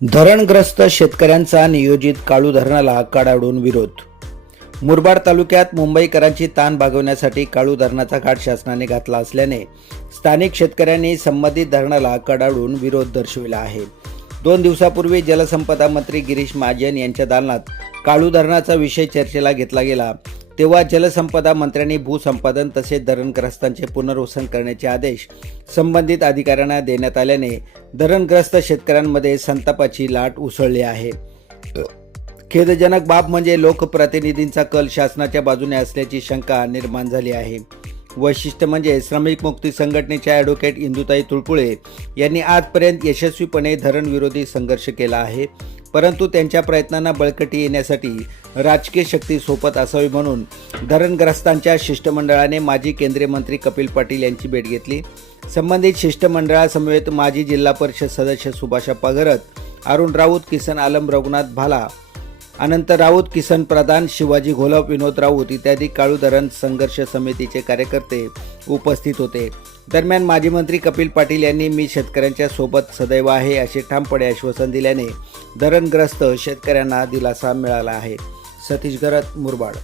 धरणग्रस्त शेतकऱ्यांचा नियोजित काळू धरणाला कडाडून विरोध. मुरबाड तालुक्यात मुंबईकरांची ताण भागवण्यासाठी काळू धरणाचा घाट शासनाने घातला असल्याने स्थानिक शेतकऱ्यांनी संबंधित धरणाला कडाडून विरोध दर्शविला आहे. 2 दिवसापूर्वी जलसंपदा मंत्री गिरीश महाजन यांच्या दालनात काळू धरणाचा विषय चर्चेला घेतला गेला. तेव्हा जलसंपदा मंत्र्यांनी भूसंपादन तसेच धरणग्रस्तांचे पुनर्वसन करण्याचे आदेश संबंधित अधिकाऱ्यांना देण्यात आल्याने धरणग्रस्त शेतकऱ्यांमध्ये संतापाची लाट उसळली आहे. खेदजनक बाब म्हणजे लोकप्रतिनिधींचा कल शासनाच्या बाजूने असल्याची शंका निर्माण झाली आहे. वैशिष्ट्य म्हणजे श्रमिक मुक्ती संघटनेच्या ॲडव्होकेट इंदुताई तुळपुळे यांनी आजपर्यंत यशस्वीपणे धरणविरोधी संघर्ष केला आहे, परंतु त्यांच्या प्रयत्नांना बळकटी येण्यासाठी राजकीय शक्ती सोबत असावी म्हणून धरणग्रस्तांच्या शिष्टमंडळाने माजी केंद्रीय मंत्री कपिल पाटील यांची भेट घेतली. संबंधित शिष्टमंडळासमवेत माजी जिल्हा परिषद सदस्य सुभाषप्पा घरत, अरुण राऊत, किसन आलम, रघुनाथ भाला, अनंत राऊत, किसन प्रधान, शिवाजी घोलप, विनोद राऊत इत्यादी काळू धरण संघर्ष समितीचे कार्यकर्ते उपस्थित होते. दरम्यान माजी मंत्री कपिल पाटील यांनी मी शेतकऱ्यांच्या सोबत सदैव आहे असे ठामपणे आश्वासन दिल्याने धरणग्रस्त शेतकऱ्यांना दिलासा मिळाला आहे. सतीश घरत, मुरबाड.